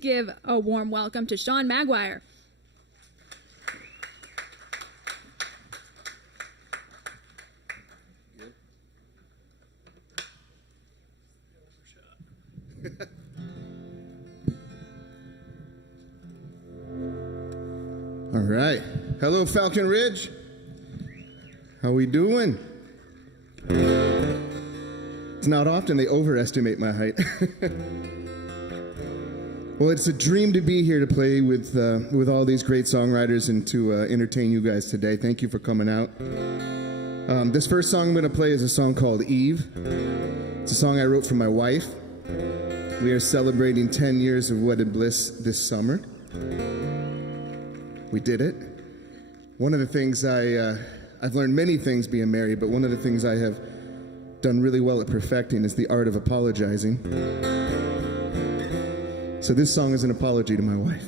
Give a warm welcome to Sean Magwire. All right. Hello, Falcon Ridge. How we doing? It's not often they overestimate my height. Well, it's a dream to be here to play with all these great songwriters and to entertain you guys today. Thank you for coming out. This first song I'm going to play is a song called Eve. It's a song I wrote for my wife. We are celebrating 10 years of wedded bliss this summer. We did it. One of the things I've learned many things being married, but one of the things I have done really well at perfecting is the art of apologizing. So this song is an apology to my wife.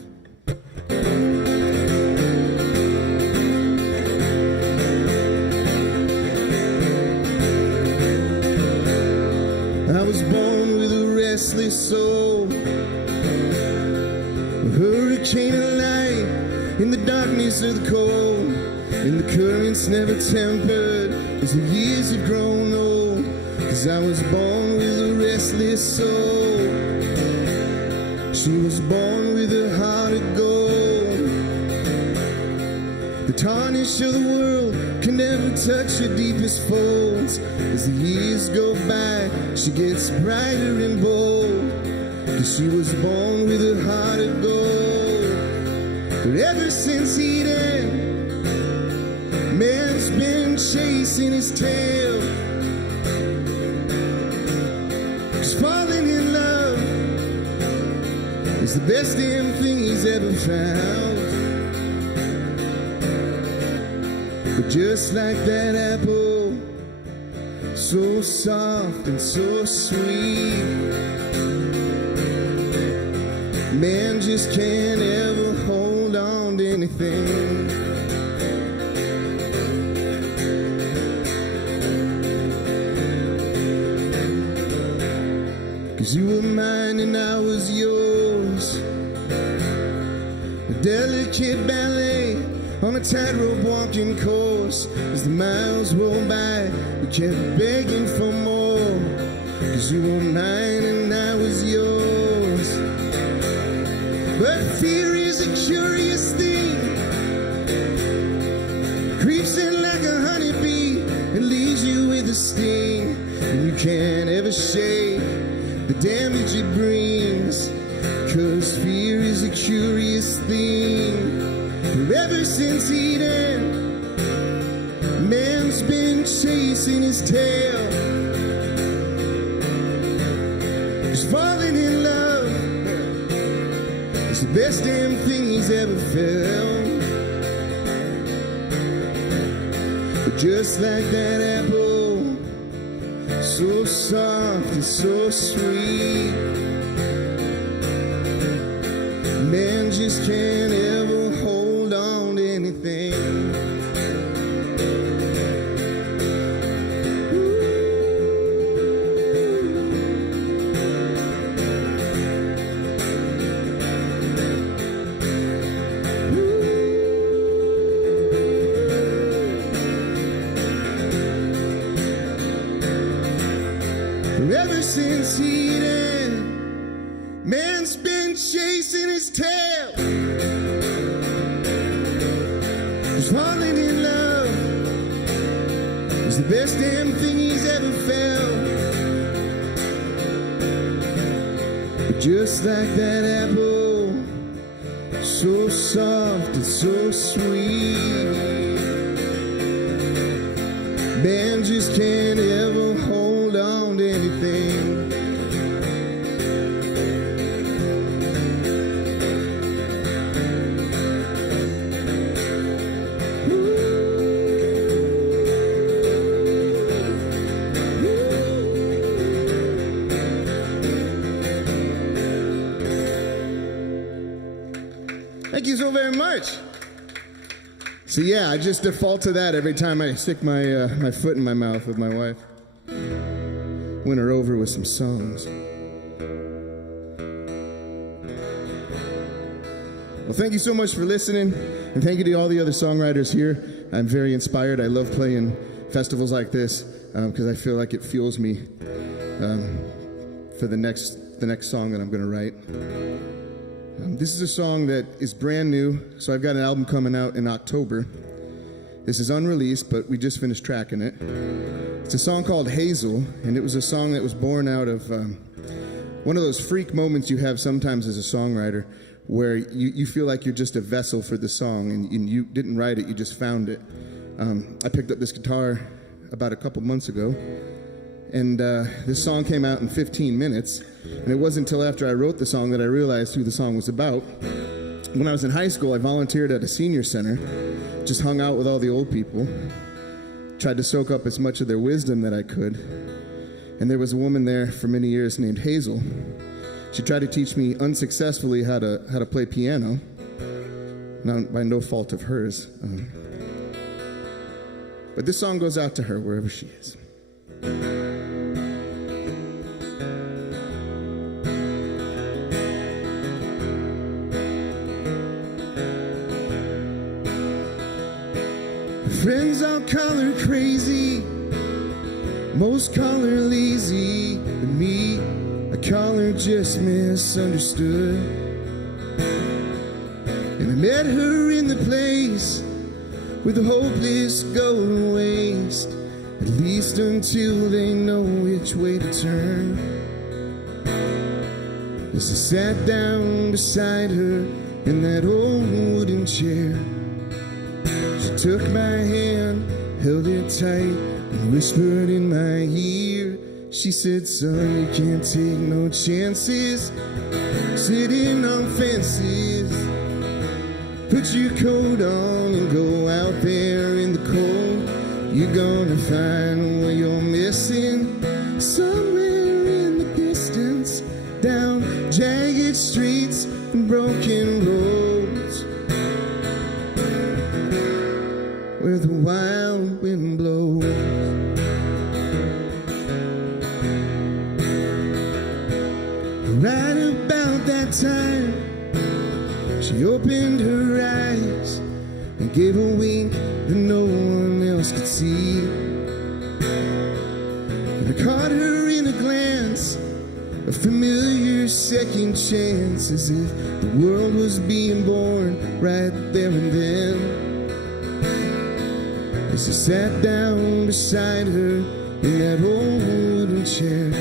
I was born with a restless soul, a hurricane of light in the darkness of the cold, and the currents never tempered as the years have grown old. 'Cause I was born with a restless soul. She was born with a heart of gold. The tarnish of the world can never touch her deepest folds. As the years go by, she gets brighter and bold. 'Cause she was born with a heart of gold. But ever since Eden, man's been chasing his tail. 'Cause falling in love is the best damn thing he's ever found. But just like that apple, so soft and so sweet, man just can't ever hold on to anything. 'Cause you were mine and I was yours, a delicate ballet on a tightrope walking course. As the miles rolled by, we kept begging for more. 'Cause you were mine and I was yours. But fear is a curious thing, creeps in like a honeybee and leaves you with a sting. And you can't ever shake the damage it brings. 'Cause fear is a curious thing. For ever since Eden, man's been chasing his tail. Just falling in love is the best damn thing he's ever felt. But just like that apple, so soft and so sweet, man just can't ever hold on to anything. Ever since Eden, man's been chasing his tail. Just falling in love is the best damn thing he's ever felt. But just like that apple, so soft and so sweet, man just can't ever hold on to anything. Thank you so very much. So yeah, I just default to that every time I stick my my foot in my mouth with my wife. Win her over with some songs. Well, thank you so much for listening, and thank you to all the other songwriters here. I'm very inspired. I love playing festivals like this because I feel like it fuels me for the next song that I'm going to write. This is a song that is brand new, so I've got an album coming out in October. This is unreleased, but we just finished tracking it. It's a song called Hazel, and it was a song that was born out of one of those freak moments you have sometimes as a songwriter where you feel like you're just a vessel for the song, and you didn't write it, you just found it. I picked up this guitar about a couple months ago, and this song came out in 15 minutes, and it wasn't until after I wrote the song that I realized who the song was about. When I was in high school, I volunteered at a senior center, just hung out with all the old people, tried to soak up as much of their wisdom that I could, and there was a woman there for many years named Hazel. She tried to teach me unsuccessfully how to play piano, by no fault of hers. But this song goes out to her wherever she is. Friends all call her crazy, most call her lazy, but me, I call her just misunderstood. And I met her in the place where the hopeless go to waste, at least until they know which way to turn. As I sat down beside her in that old wooden chair, she took my hand, held it tight, and whispered in my ear. She said, son, you can't take no chances sitting on fences. Put your coat on and go out there in the cold. You're gonna find what you're missing somewhere in the distance, down jagged streets and broken roads, where the wild wind blows. Right about that time, she opened her eyes and gave a wink that no one else could see. And I caught her in a glance, a familiar second chance, as if the world was being born right there and then. As I sat down beside her in that old wooden chair,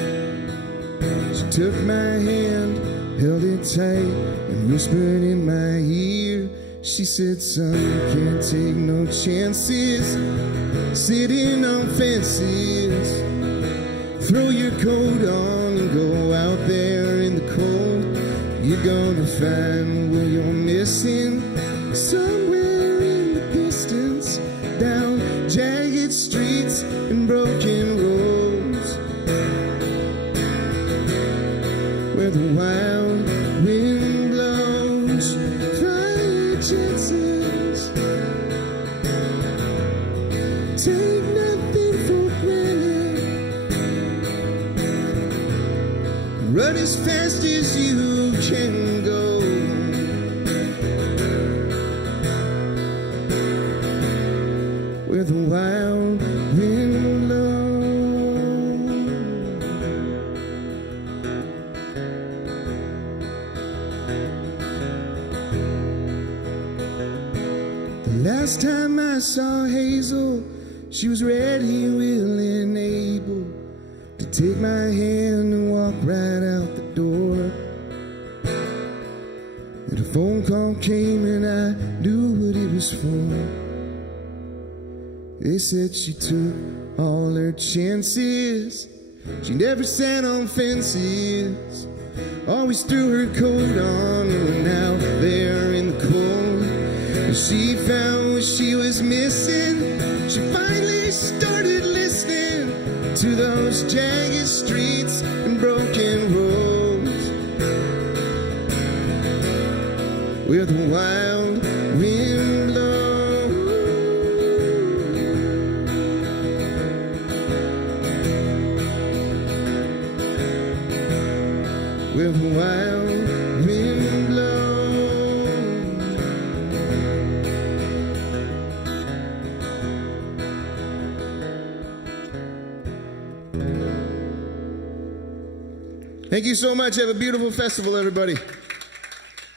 she took my hand, held it tight, and whispered in my ear. She said, son, you can't take no chances sitting on fences. Throw your coat on and go out there in the cold. You're gonna find what you're missing somewhere in the distance, down jagged streets and broken roads, where the wild wind blows. Try your chances, take nothing for granted, run as fast as you can go, where the wild wind blows. The last time I saw Hazel, she was ready, willing, able to take my hand and walk right out the door. And a phone call came and I knew what it was for. They said she took all her chances, she never sat on fences, always threw her coat on and went out there in the cold. And she found what she was missing, she finally started listening to those jagged streets and broken roads, where the wild wind blows, where the wild wind blows. Thank you so much. Have a beautiful festival, everybody.